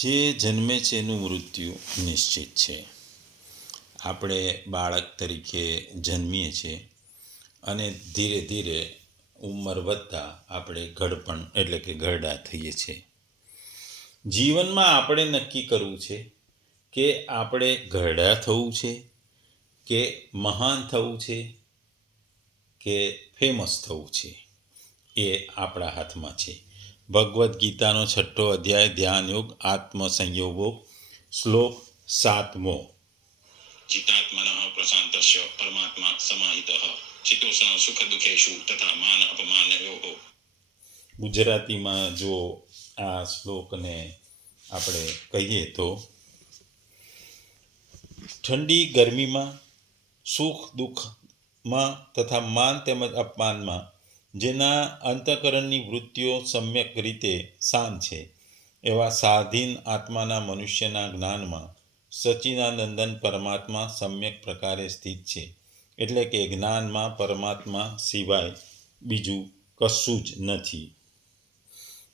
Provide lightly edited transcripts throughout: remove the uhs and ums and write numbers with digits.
જે જન્મે છે એનું મૃત્યુ નિશ્ચિત છે. આપણે બાળક તરીકે જન્મીએ છીએ અને ધીરે ધીરે ઉંમર વધતા આપણે ઘડપણ એટલે કે ઘરડા થઈએ છીએ. જીવનમાં આપણે નક્કી કરવું છે કે આપણે ઘરડા થવું છે કે મહાન થવું છે કે ફેમસ થવું છે. એ આપણા હાથમાં છે. ભગવદ્ ગીતાનો 6ઠ્ઠો અધ્યાય ધ્યાનયોગ આત્મસંયોગો શ્લોક 7મો. ચિત્તાત્મનઃ પ્રશાંતસ્ય પરમાત્મા સમાહિતઃ ચિત્તોષ્ણ સુખ દુઃખેષુ તથા માન અપમાનયોઃ. ગુજરાતીમાં જો આ શ્લોકને આપણે કહીએ તો ઠંડી ગરમીમાં, સુખ દુઃખમાં તથા માન તેમજ અપમાનમાં જેના અંતઃકરણની વૃત્તિઓ સમ્યક રીતે શાંત છે એવા સ્વાધીન આત્માના મનુષ્યના જ્ઞાનમાં સચ્ચિદાનંદન પરમાત્મા સમ્યક પ્રકારે સ્થિત છે. એટલે કે જ્ઞાનમાં પરમાત્મા સિવાય બીજું કશું જ નથી.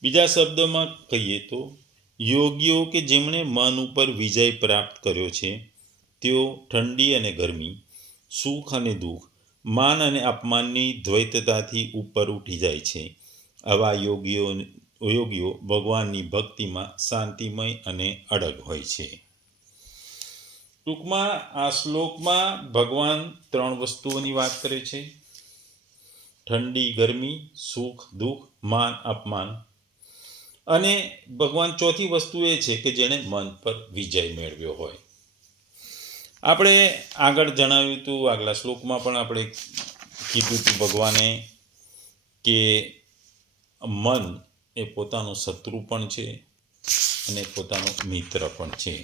બીજા શબ્દોમાં કહીએ તો યોગીઓ કે જેમણે મન ઉપર વિજય પ્રાપ્ત કર્યો છે તેઓ ઠંડી અને ગરમી, સુખ અને દુઃખ, માન અને અપમાનની દ્વૈતતાથી ઉપર ઉઠી જાય છે. આવા યોગીઓ ભગવાનની ભક્તિમાં શાંતિમય અને અડગ હોય છે. ટૂંકમાં આ શ્લોકમાં ભગવાન 3 વસ્તુઓની વાત કરે છે: ઠંડી ગરમી, સુખ દુઃખ, માન અપમાન. અને ભગવાન ચોથી વસ્તુ એ છે કે જેણે મન પર વિજય મેળવ્યો હોય. આપણે આગળ જણાવ્યું હતું, આગલા શ્લોકમાં પણ આપણે કીધું હતું ભગવાને કે મન એ પોતાનો શત્રુ પણ છે અને પોતાનો મિત્ર પણ છે.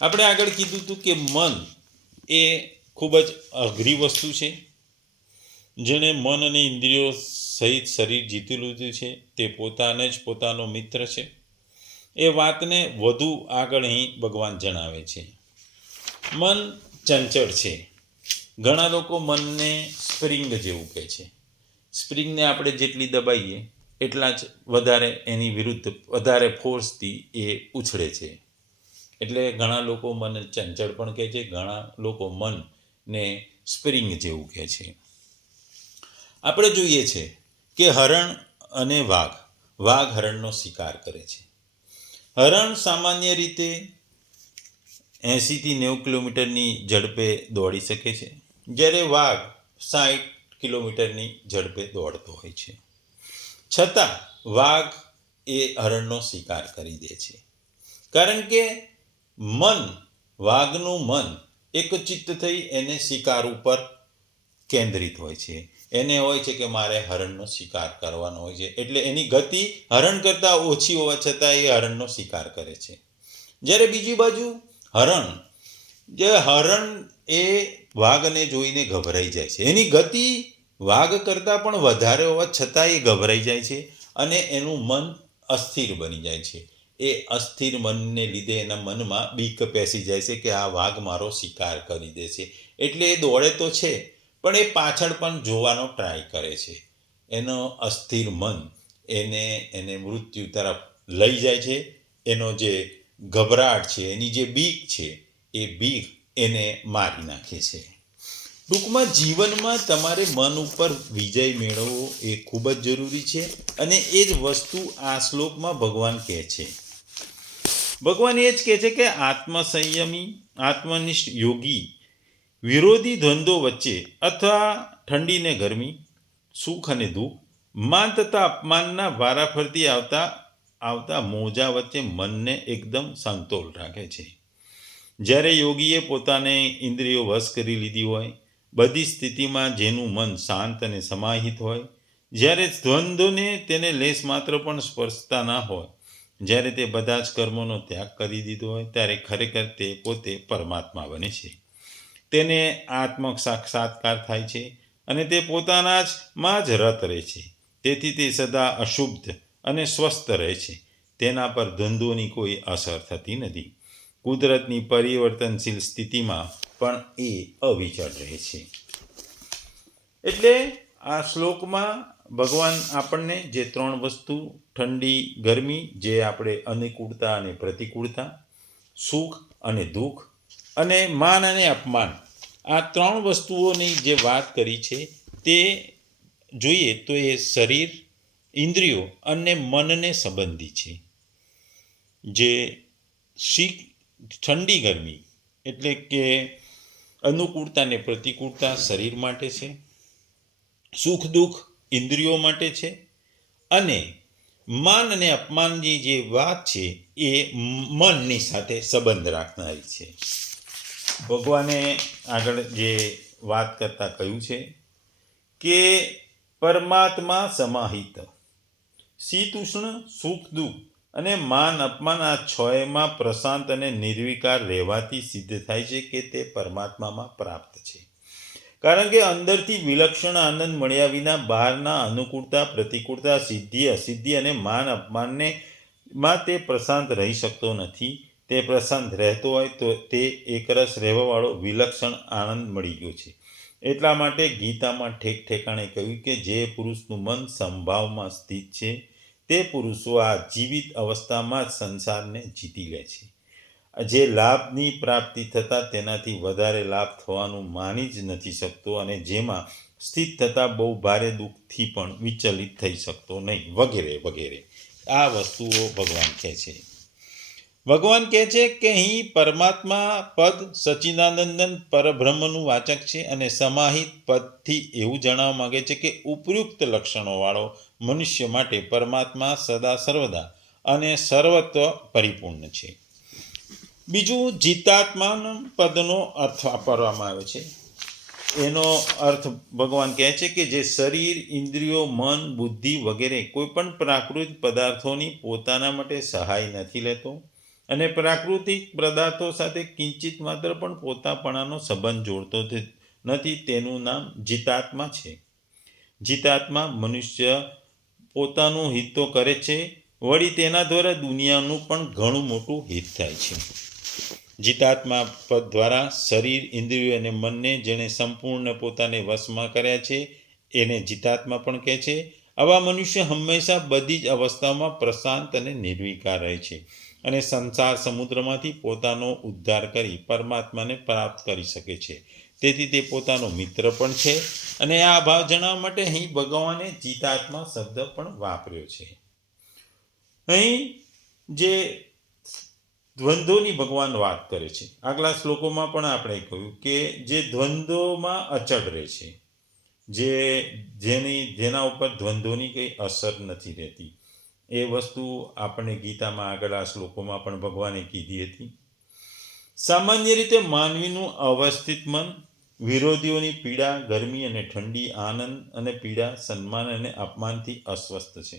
આપણે આગળ કીધું હતું કે મન એ ખૂબ જ અઘરી વસ્તુ છે. જેણે મન અને ઇન્દ્રિયો સહિત શરીર જીતી લીધું છે તે પોતાને જ પોતાનો મિત્ર છે. એ વાતને વધુ આગળ અહીં ભગવાન જણાવે છે. મન ચંચળ છે. ઘણા લોકો મનને સ્પ્રિંગ જેવું કહે છે. સ્પ્રિંગને આપણે જેટલી દબાઈએ એટલા જ વધારે એની વિરુદ્ધ વધારે ફોર્સથી એ ઉછળે છે. એટલે ઘણા લોકો મન ચંચળ પણ કહે છે, ઘણા લોકો મનને સ્પ્રિંગ જેવું કહે છે. આપણે જોઈએ છે કે હરણ અને વાઘ હરણનો શિકાર કરે છે. હરણ સામાન્ય રીતે 80થી 90 કિલોમીટરની ઝડપે દોડી શકે છે, જ્યારે વાઘ 60 કિલોમીટરની ઝડપે દોડતો હોય છે. છતાં વાઘ એ હરણનો શિકાર કરી દે છે. કારણ કે વાઘનું મન એકચિત્ત થઈ એને શિકાર ઉપર કેન્દ્રિત હોય છે. એને હોય છે કે મારે હરણનો શિકાર કરવાનો હોય છે. એટલે એની ગતિ હરણ કરતાં ઓછી હોવા છતાં એ હરણનો શિકાર કરે છે. જ્યારે બીજી બાજુ હરણ એ વાઘને જોઈને ગભરાઈ જાય છે. એની ગતિ વાઘ કરતાં પણ વધારે હોવા છતાં એ ગભરાઈ જાય છે અને એનું મન અસ્થિર બની જાય છે. એ અસ્થિર મનને લીધે એના મનમાં બીક પેસી જાય છે કે આ વાઘ મારો શિકાર કરી દેશે. એટલે એ દોડે તો છે પણ એ પાછળ પણ જોવાનો ટ્રાય કરે છે. એનો અસ્થિર મન એને મૃત્યુ તરફ લઈ જાય છે. એનો જે ગભરાટ છે, એની જે બીક છે, એ બીક એને મારી નાખે છે. ટૂંકમાં જીવનમાં તમારે મન ઉપર વિજય મેળવવો એ ખૂબ જ જરૂરી છે અને એ જ વસ્તુ આ શ્લોકમાં ભગવાન કહે છે. ભગવાન એ જ કહે છે કે આત્મસંયમી, આત્મનિષ્ઠ યોગી વિરોધી દ્વંદ્વો વચ્ચે અથવા ઠંડી ને ગરમી, સુખ અને દુઃખ, માન તથા અપમાનના વારાફરતી આવતા મોજા વચ્ચે મનને એકદમ સમતોલ રાખે છે. જ્યારે યોગીએ પોતાને ઇન્દ્રિયો વશ કરી લીધી હોય, બધી સ્થિતિમાં જેનું મન શાંત અને સમાહિત હોય, જ્યારે દ્વંદ્વને તેને લેશ માત્ર પણ સ્પર્શતા ના હોય, જ્યારે તે બધા જ કર્મોનો ત્યાગ કરી દીધો હોય, ત્યારે ખરેખર તે પોતે પરમાત્મા બને છે. તેને આત્મ સાક્ષાત્કાર થાય છે અને તે પોતાના માં જ રત રહે છે. તેથી તે સદા અશુદ્ધ અને સ્વસ્થ રહે છે. તેના પર દ્વંદ્વોની કોઈ અસર થતી નથી. કુદરતની પરિવર્તનશીલ સ્થિતિમાં પણ એ અવિચળ રહે છે. એટલે આ શ્લોકમાં ભગવાન આપણને જે 3 વસ્તુ, ઠંડી ગરમી, જે આપણે અનુકૂળતા અને પ્રતિકૂળતા, સુખ અને દુઃખ, અને માન અને અપમાન, આ 3 વસ્તુઓની જે વાત કરી છે તે જોઈએ તો એ શરીર, ઇન્દ્રિયો અને મનને સંબંધી છે. જે ઠંડી ગરમી એટલે કે અનુકૂળતા અને પ્રતિકૂળતા શરીર માટે છે, સુખ દુઃખ ઇન્દ્રિયો માટે છે, અને માન અને અપમાનની જે વાત છે એ મનની સાથે સંબંધ રાખનારી છે. ભગવાને આગળ જે વાત કરતા કહ્યું છે કે પરમાત્મા સમાહિત, શીત ઉષ્ણ, સુખ દુઃખ અને માન અપમાન, આ 6માં પ્રશાંત અને નિર્વિકાર રહેવાથી સિદ્ધ થાય છે કે તે પરમાત્મામાં પ્રાપ્ત છે. કારણ કે અંદરથી વિલક્ષણ આનંદ મળ્યા વિના બહારના અનુકૂળતા, પ્રતિકૂળતા, સિદ્ધિ અસિદ્ધિ અને માન અપમાનને માં તે પ્રશાંત રહી શકતો નથી. તે પ્રશાંત રહેતો હોય તો તે એકરસ રહેવાવાળો વિલક્ષણ આનંદ મળી ગયો છે. એટલા માટે ગીતામાં ઠેક ઠેકાણે કહ્યું કે જે પુરુષનું મન સંભાવમાં સ્થિત છે તે પુરુષો આ જીવિત અવસ્થામાં જ સંસારને જીતી લે છે. જે લાભની પ્રાપ્તિ થતાં તેનાથી વધારે લાભ થવાનું માની જ નથી શકતો, અને જેમાં સ્થિત થતાં બહુ ભારે દુઃખથી પણ વિચલિત થઈ શકતો નહીં, વગેરે વગેરે. આ વસ્તુઓ ભગવાન કહે છે. ભગવાન કહે છે કે અહીં પરમાત્મા પદ સચ્ચિદાનંદન પરબ્રહ્મનું વાચક છે, અને સમાહિત પદથી એવું જણાવવા માંગે છે કે ઉપયુક્ત લક્ષણોવાળો મનુષ્ય માટે પરમાત્મા સદા સર્વદા અને સર્વત્ર પરિપૂર્ણ છે. બીજું, જીતાત્માન પદનો અર્થ વાપરવામાં આવે છે. એનો અર્થ ભગવાન કહે છે કે જે શરીર, ઇન્દ્રિયો, મન, બુદ્ધિ વગેરે કોઈ પણ પ્રાકૃતિક પદાર્થોની પોતાના માટે સહાય નથી લેતો, અને પ્રાકૃતિક પદાર્થો સાથે કિંચિત માત્ર પણ પોતાપણાનો સંબંધ જોડતો નથી, તેનું નામ જીતાત્મા છે. જીતાત્મા મનુષ્ય પોતાનું હિત તો કરે છે, વળી તેના દ્વારા દુનિયાનું પણ ઘણું મોટું હિત થાય છે. જીતાત્મા પદ દ્વારા શરીર, ઇન્દ્રિયો અને મનને જેણે સંપૂર્ણ પોતાને વશમાં કર્યા છે એને જીતાત્મા પણ કહે છે. આવા મનુષ્ય હંમેશા બધી જ અવસ્થાઓમાં પ્રશાંત અને નિર્વિકાર રહે છે, અને સંસાર સમુદ્રમાંથી પોતાનો ઉદ્ધાર કરી પરમાત્માને પ્રાપ્ત કરી શકે છે. તેથી તે પોતાનો મિત્ર પણ છે, અને આ ભાવ જણાવવા માટે અહીં ભગવાને જીતાત્મા શબ્દ પણ વાપર્યો છે. અહીં જે દ્વંદ્વોની ભગવાન વાત કરે છે, આગલા શ્લોકોમાં પણ આપણે કહ્યું કે જે દ્વંદ્વોમાં અચળ રહે છે, જેના ઉપર દ્વંદ્વોની કંઈ અસર નથી રહેતી, એ વસ્તુ આપણે ગીતામાં આગળ આ શ્લોકોમાં પણ ભગવાને કીધી હતી. સામાન્ય રીતે માનવીનું અવસ્થિત મન વિરોધીઓની પીડા, ગરમી અને ઠંડી, આનંદ અને પીડા, સન્માન અને અપમાનથી અસ્વસ્થ છે.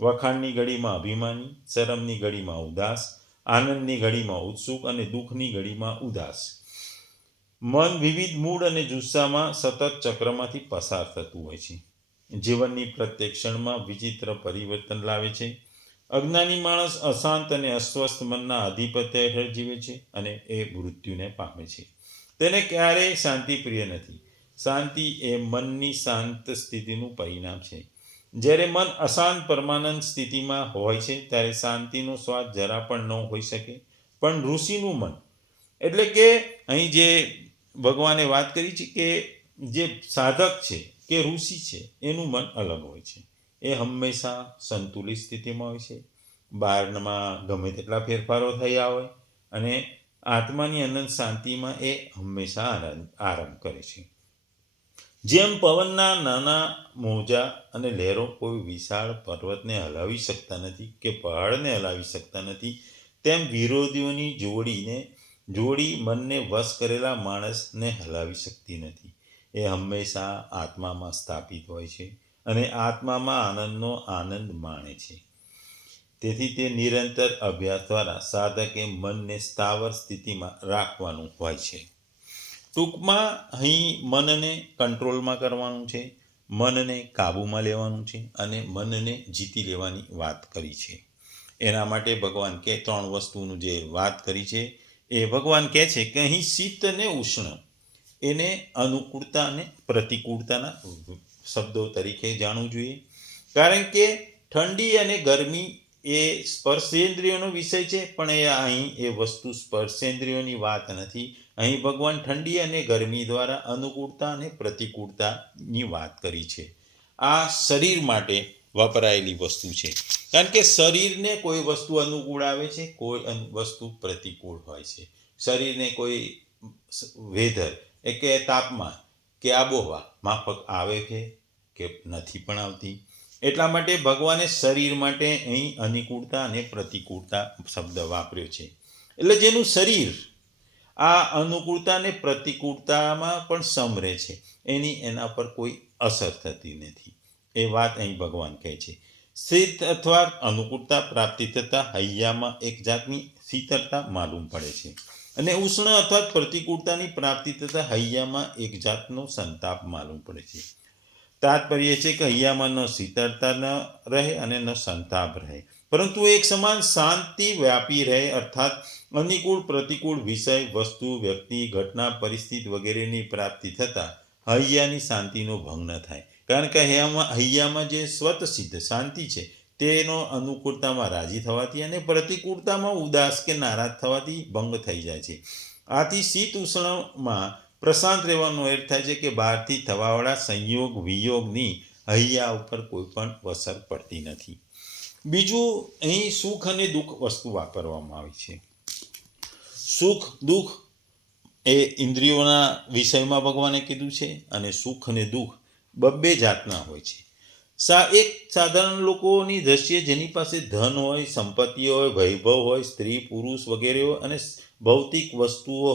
વખાણની ઘડીમાં અભિમાની, શરમની ઘડીમાં ઉદાસ, આનંદની ઘડીમાં ઉત્સુક અને દુઃખની ઘડીમાં ઉદાસ. મન વિવિધ મૂડ અને જુસ્સામાં સતત ચક્રમાંથી પસાર થતું હોય છે. જીવનની પ્રત્યેક ક્ષણમાં વિચિત્ર પરિવર્તન લાવે છે. અજ્ઞાની માણસ અશાંત અને અસ્વસ્થ મનના આધિપત્ય હેઠળ જીવે છે, અને એ મૃત્યુને પામે છે. તેને ક્યારેય શાંતિ પ્રિય નથી. શાંતિ એ મનની શાંત સ્થિતિનું પરિણામ છે. જ્યારે મન અશાંત પરમાનંદ સ્થિતિમાં હોય છે ત્યારે શાંતિનો સ્વાદ જરા પણ ન હોઈ શકે. પણ ઋષિનું મન, એટલે કે અહીં જે ભગવાને વાત કરી છે કે જે સાધક છે કે ઋષિ છે એનું મન અલગ હોય છે. એ હંમેશા સંતુલિત સ્થિતિમાં હોય છે. બહારમાં ગમે તેટલા ફેરફારો થયા હોય, અને આત્માની અનંત શાંતિમાં એ હંમેશા આરામ કરે છે. જેમ પવનના નાના મોજા અને લહેરો કોઈ વિશાળ પર્વતને હલાવી શકતા નથી કે પહાડને હલાવી શકતા નથી, તેમ વિરોધીઓની જોડી મનને વશ કરેલા માણસને હલાવી શકતી નથી. એ હંમેશા આત્મામાં સ્થાપિત હોય છે, અને આત્મામાં આનંદનો આનંદ માણે છે. તેથી તે નિરંતર અભ્યાસ દ્વારા સાધકે મનને સ્થાવર સ્થિતિમાં રાખવાનું હોય છે. ટૂંકમાં અહીં મનને કંટ્રોલમાં કરવાનું છે, મનને કાબૂમાં લેવાનું છે, અને મનને જીતી લેવાની વાત કરી છે. એના માટે ભગવાન 3 વસ્તુનું જે વાત કરી છે એ ભગવાન કહે છે કે અહીં શીત અને ઉષ્ણ એને અનુકૂળતા અને પ્રતિકૂળતાના શબ્દો તરીકે જાણવું જોઈએ. કારણ કે ઠંડી અને ગરમી એ સ્પર્શેન્દ્રિયોનો વિષય છે, પણ અહીં એ વસ્તુ સ્પર્શેન્દ્રિયોની વાત નથી. અહીં ભગવાન ઠંડી અને ગરમી દ્વારા અનુકૂળતા અને પ્રતિકૂળતાની વાત કરી છે. આ શરીર માટે વપરાયેલી વસ્તુ છે. કારણ કે શરીરને કોઈ વસ્તુ અનુકૂળ આવે છે, કોઈ વસ્તુ પ્રતિકૂળ હોય છે. શરીરને કોઈ વેધર કે તાપમાન કે આબોહવા માફક આવે છે કે નથી પણ આવતી. એટલા માટે ભગવાને શરીર માટે અહીં અનુકૂળતા અને પ્રતિકૂળતા શબ્દ વાપર્યો છે. એટલે જેનું શરીર આ અનુકૂળતા અને પ્રતિકૂળતામાં પણ સમરે છે, એના પર કોઈ અસર થતી નથી. એ વાત અહીં ભગવાન કહે છે. શીત અથવા અનુકૂળતા પ્રાપ્તિ થતાં હૈયામાં એક જાતની શીતળતા માલુમ પડે છે, અને ઉષ્ણ અથવા પ્રતિકૂળતાની પ્રાપ્તિ થતાં હૈયામાં એક જાતનો સંતાપ માલુમ પડે છે. તાત્પર્ય છે કે હૈયામાં ન શીતળતા ન રહે અને ન સંતાપ રહે, પરંતુ એક સમાન શાંતિ વ્યાપી રહે. અર્થાત અનુકૂળ પ્રતિકૂળ વિષય, વસ્તુ, વ્યક્તિ, ઘટના, પરિસ્થિતિ વગેરેની પ્રાપ્તિ થતાં હૈયાની શાંતિનો ભંગ ન થાય. કારણ કે હૈયામાં જે સ્વતસિદ્ધ શાંતિ છે તેનો અનુકૂળતામાં રાજી થવાથી અને પ્રતિકૂળતામાં ઉદાસ કે નારાજ થવાથી ભંગ થઈ જાય છે. આથી શીત ઉષ્ણમાં પ્રશાંત રહેવાનો અર્થ થાય છે કે બહારથી થવાવાળા સંયોગ વિયોગની હૈયા ઉપર કોઈ પણ અસર પડતી નથી. બીજું, અહીં સુખ અને દુઃખ વસ્તુ વાપરવામાં આવી છે. સુખ દુઃખ એ ઇન્દ્રિયોના વિષયમાં ભગવાને કીધું છે, અને સુખ અને દુઃખ બબ્બે જાતના હોય છે. એક સાધારણ લોકોની દ્રષ્ટિએ જેની પાસે ધન હોય, સંપત્તિ હોય, વૈભવ હોય, સ્ત્રી પુરુષ વગેરે હોય અને ભૌતિક વસ્તુઓ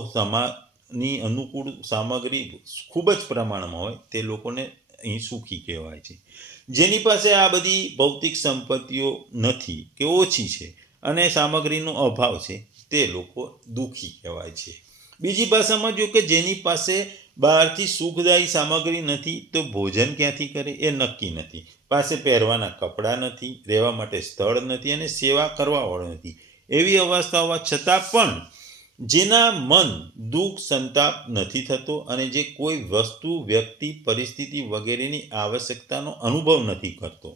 ની અનુકૂળ સામગ્રી ખૂબ જ પ્રમાણમાં હોય, તે લોકોને અહીં સુખી કહેવાય છે. જેની પાસે આ બધી ભૌતિક સંપત્તિઓ નથી કે ઓછી છે અને સામગ્રીનો અભાવ છે, તે લોકો દુઃખી કહેવાય છે. બીજી ભાષામાં જો કે જેની પાસે બહારથી સુખદાયી સામગ્રી નથી તો ભોજન ક્યાંથી કરે એ નક્કી નથી, પાસે પહેરવાના કપડાં નથી, રહેવા માટે સ્થળ નથી અને સેવા કરવાવાળો નથી. એવી અવસ્થા હોવા છતાં પણ જેના મન દુઃખ સંતાપ નથી થતો અને જે કોઈ વસ્તુ, વ્યક્તિ, પરિસ્થિતિ વગેરેની આવશ્યકતાનો અનુભવ નથી કરતો,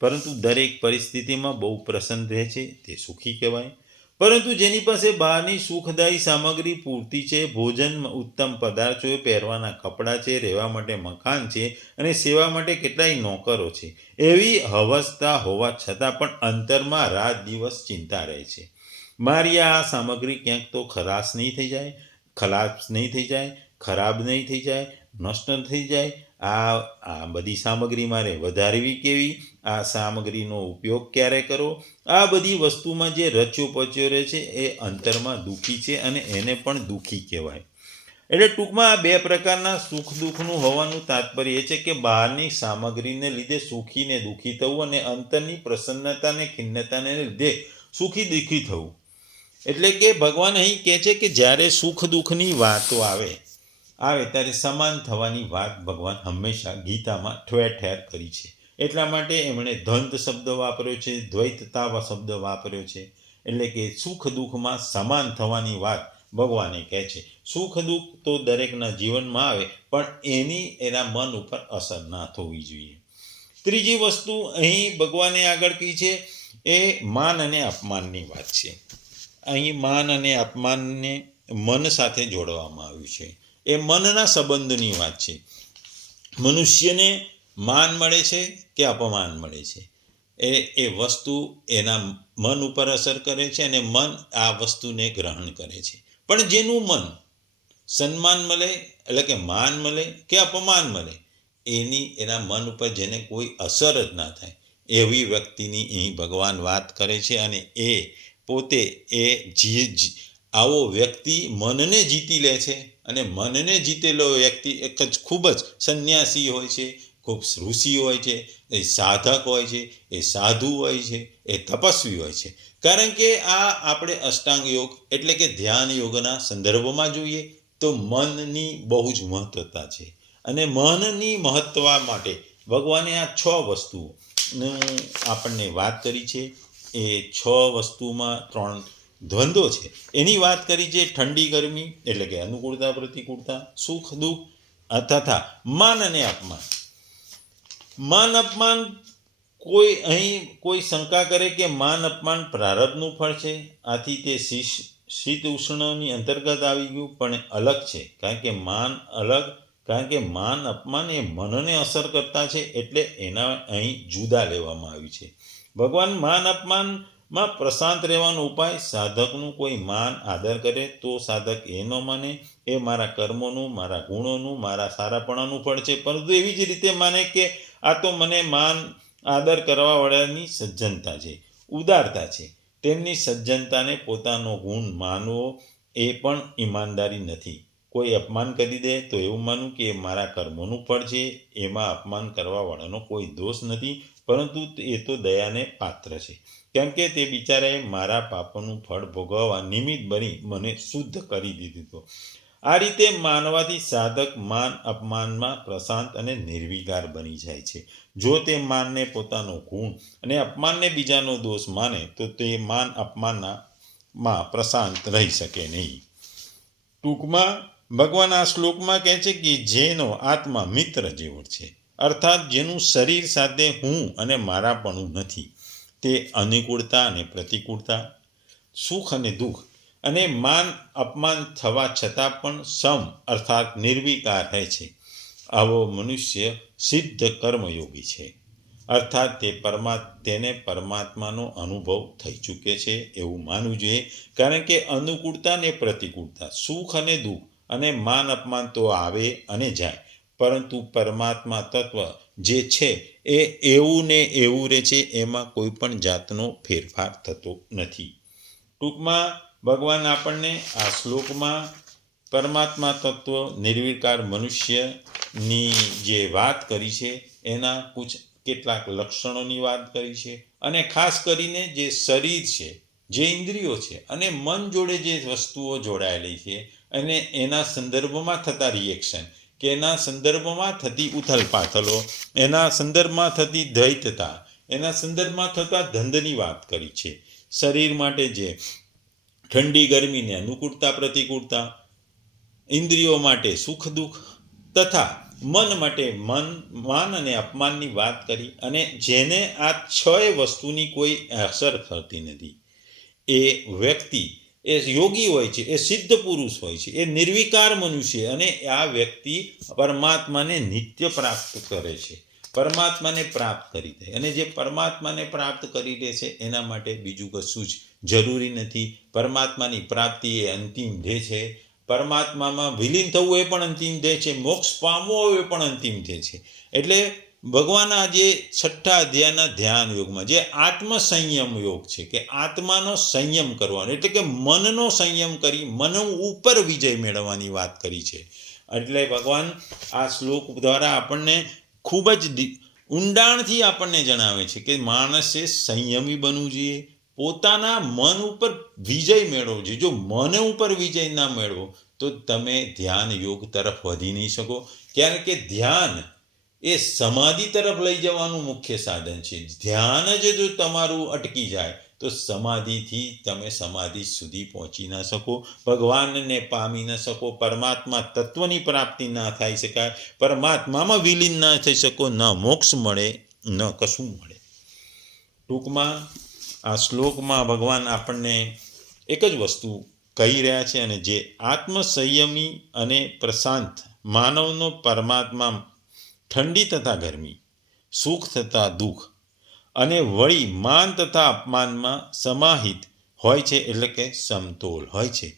પરંતુ દરેક પરિસ્થિતિમાં બહુ પ્રસન્ન રહે છે, તે સુખી કહેવાય. પરંતુ જેની પાસે બહારની સુખદાયી સામગ્રી પૂરતી છે, ભોજન, ઉત્તમ પદાર્થો, પહેરવાના કપડાં છે, રહેવા માટે મકાન છે અને સેવા માટે કેટલાય નોકરો છે, એવી અવસ્થા હોવા છતાં પણ અંતરમાં રાત દિવસ ચિંતા રહે છે. મારી આ સામગ્રી ક્યાંક તો ખલાસ નહીં થઈ જાય, ખરાબ નહીં થઈ જાય, નષ્ટ થઈ જાય. આ બધી સામગ્રી મારે વધારવી કેવી, આ સામગ્રીનો ઉપયોગ ક્યારે કરવો, આ બધી વસ્તુમાં જે રચ્યો પચ્યો રહે છે એ અંતરમાં દુઃખી છે અને એને પણ દુઃખી કહેવાય. એટલે ટૂંકમાં આ બે પ્રકારના સુખ દુઃખનું હોવાનું તાત્પર્ય એ છે કે બહારની સામગ્રીને લીધે સુખી ને દુઃખી થવું અને અંતરની પ્રસન્નતા ને ખિન્નતાને લીધે સુખી દુઃખી થવું. એટલે કે ભગવાન અહીં કહે છે કે જ્યારે સુખ દુઃખની વાતો આવે ત્યારે સમાન થવાની વાત ભગવાન હંમેશા ગીતામાં ઠેર કરી છે. એટલા માટે એમણે દ્વંદ શબ્દ વાપર્યો છે, દ્વૈતતા શબ્દ વાપર્યો છે. એટલે કે સુખ દુઃખમાં સમાન થવાની વાત ભગવાને કહે છે. સુખ દુઃખ તો દરેકના જીવનમાં આવે, પણ એના મન ઉપર અસર ના થવી જોઈએ. ત્રીજી વસ્તુ અહીં ભગવાને આગળ કહી છે એ માન અને અપમાનની વાત છે. અહીં માન અને અપમાનને મન સાથે જોડવામાં આવ્યું છે. એ મનના સંબંધની વાત છે. મનુષ્યને માન મળે છે કે અપમાન મળે છે, એ વસ્તુ એના મન ઉપર અસર કરે છે અને મન આ વસ્તુને ગ્રહણ કરે છે. પણ જેનું મન સન્માન મળે એટલે કે માન મળે કે અપમાન મળે, એના મન ઉપર જેને કોઈ અસર જ ના થાય એવી વ્યક્તિની અહીં ભગવાન વાત કરે છે. અને એ પોતે આવો વ્યક્તિ મનને જીતી લે છે. અને મનને જીતેલો વ્યક્તિ એક જ ખૂબ જ સંન્યાસી હોય છે, ખૂબ ઋષિ હોય છે, એ સાધક હોય છે, એ સાધુ હોય છે, એ તપસ્વી હોય છે. કારણ કે આ આપણે અષ્ટાંગ યોગ એટલે કે ધ્યાન યોગના સંદર્ભમાં જોઈએ તો મનની બહુ જ મહત્વતા છે. અને મનની મહત્વ માટે ભગવાને આ 6 વસ્તુઓનું આપણને વાત કરી છે. એ 6 વસ્તુમાં 3 દ્વંદ્વો છે એની વાત કરી છે. ઠંડી ગરમી એટલે કે અનુકૂળતા પ્રતિકૂળતા, સુખ દુઃખ તથા માન અને અપમાન. માન અપમાન કોઈ શંકા કરે કે માન અપમાન પ્રારબ્ધનું ફળ છે, આથી તે શીત ઉષ્ણની અંતર્ગત આવી ગયું, પણ અલગ છે. કારણ કે માન અપમાન એ મનને અસર કરતા છે, એટલે એના અહીં જુદા લેવામાં આવી છે. ભગવાન માન અપમાનમાં પ્રશાંત રહેવાનો ઉપાય, સાધકનું કોઈ માન આદર કરે તો સાધક એ ન માને એ મારા કર્મોનું, મારા ગુણોનું, મારા સારાપણાનું ફળ છે, પરંતુ એવી જ રીતે માને કે આ તો મને માન આદર કરવાવાળાની સજ્જનતા છે, ઉદારતા છે. તેમની સજ્જનતાને પોતાનો ગુણ માનવો એ પણ ઈમાનદારી નથી. કોઈ અપમાન કરી દે તો એવું માનવું કે એ મારા કર્મોનું ફળ છે, એમાં અપમાન કરવાવાળાનો કોઈ દોષ નથી, પરંતુ એ તો દયાને પાત્ર છે, કેમ કે તે બિચારાએ મારા પાપોનું ફળ ભોગવવા નિમિત્ત બની મને શુદ્ધ કરી દીધો. આ રીતે માનવાથી સાધક માન અપમાનમાં પ્રશાંત અને નિર્વિકાર બની જાય છે. જો તે માનને પોતાનો ગુણ અને અપમાનને બીજાનો દોષ માને તો તે માન અપમાનમાં પ્રશાંત રહી શકે નહીં. ટૂંકમાં ભગવાન આ શ્લોકમાં કહે છે કે જેનો આત્મા મિત્ર જેવો છે, અર્થાત જેનું શરીર સાથે હું અને મારાપણું નથી, તે અનુકૂળતા અને પ્રતિકૂળતા, સુખ અને દુઃખ અને માન અપમાન થવા છતાં પણ સમ અર્થાત નિર્વિકાર રહે છે. આવો મનુષ્ય સિદ્ધ કર્મયોગી છે, અર્થાત તેને પરમાત્માનો અનુભવ થઈ ચૂકે છે એવું માનવું જોઈએ. કારણ કે અનુકૂળતા ને પ્રતિકૂળતા, સુખ અને દુઃખ અને માન અપમાન તો આવે અને જાય, પરંતુ પરમાત્મા તત્વ જે છે એ એવું ને એવું રહે છે, એમાં કોઈ પણ જાતનો ફેરફાર થતો નથી. ટૂંકમાં ભગવાન આપણને આ શ્લોકમાં પરમાત્મા તત્વ નિર્વિકાર મનુષ્યની જે વાત કરી છે એના કેટલાક લક્ષણોની વાત કરી છે, અને ખાસ કરીને જે શરીર છે, જે ઇન્દ્રિયો છે અને મન જોડે જે વસ્તુઓ જોડાયેલી છે અને એના સંદર્ભમાં થતા રિએક્શન, કે એના સંદર્ભમાં થતી ઉથલપાથલો, એના સંદર્ભમાં થતી દ્વૈતતા, એના સંદર્ભમાં થતા ધંધની વાત કરી છે. શરીર માટે જે ઠંડી ગરમીને અનુકૂળતા પ્રતિકૂળતા, ઇન્દ્રિયો માટે સુખ દુઃખ, તથા મન માટે માન અને અપમાનની વાત કરી, અને જેને આ છ વસ્તુની કોઈ અસર થતી નથી એ વ્યક્તિ એ યોગી હોય છે, એ સિદ્ધ પુરુષ હોય છે, એ નિર્વિકાર મનુષ્ય, અને આ વ્યક્તિ પરમાત્માને નિત્ય પ્રાપ્ત કરે છે, પરમાત્માને પ્રાપ્ત કરી દે. અને જે પરમાત્માને પ્રાપ્ત કરી દે છે એના માટે બીજું કશું જ જરૂરી નથી. પરમાત્માની પ્રાપ્તિ એ અંતિમ ધ્યેય છે, પરમાત્મામાં વિલીન થવું એ પણ અંતિમ ધ્યેય છે, મોક્ષ પામવો એ પણ અંતિમ ધ્યેય છે. એટલે ભગવાન આ જે 6ઠ્ઠા અધ્યાયના ધ્યાન યોગમાં જે આત્મસંયમ યોગ છે, કે આત્માનો સંયમ કરવાનો, એટલે કે મનનો સંયમ કરી મન ઉપર વિજય મેળવવાની વાત કરી છે. એટલે ભગવાન આ શ્લોક દ્વારા આપણને ખૂબ જ ઊંડાણથી આપણને જણાવે છે કે માણસે સંયમી બનવું જોઈએ, પોતાના મન ઉપર વિજય મેળવવો જોઈએ. જો મન ઉપર વિજય ના મેળવો તો તમે ધ્યાન યોગ તરફ વધી નહીં શકો, કારણ કે ધ્યાન એ સમાધિ તરફ લઈ જવાનું મુખ્ય સાધન છે. ધ્યાન જ જો તમારું અટકી જાય તો સમાધિથી તમે સમાધિ સુધી પહોંચી ના શકો, ભગવાનને પામી ન શકો, પરમાત્મા તત્વની પ્રાપ્તિ ના થઈ શકાય, પરમાત્મામાં વિલીન ના થઈ શકો, ન મોક્ષ મળે ન કશું મળે. ટૂંકમાં આ શ્લોકમાં ભગવાન આપણને એક જ વસ્તુ કહી રહ્યા છે, અને જે આત્મસંયમી અને પ્રશાંત માનવનો પરમાત્મા ઠંડી તથા ગરમી, સુખ તથા દુઃખ અને વળી માન તથા અપમાનમાં સમાહિત હોય છે, એટલે કે સમતોલ હોય છે.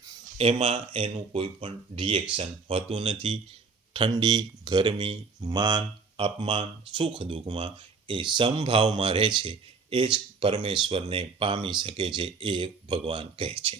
એમાં એનું કોઈ પણ રિએક્શન હોતું નથી. ઠંડી ગરમી, માન અપમાન, સુખ દુઃખમાં એ સમભાવમાં રહે છે. એ જ પરમેશ્વરને પામી શકે છે, એ ભગવાન કહે છે.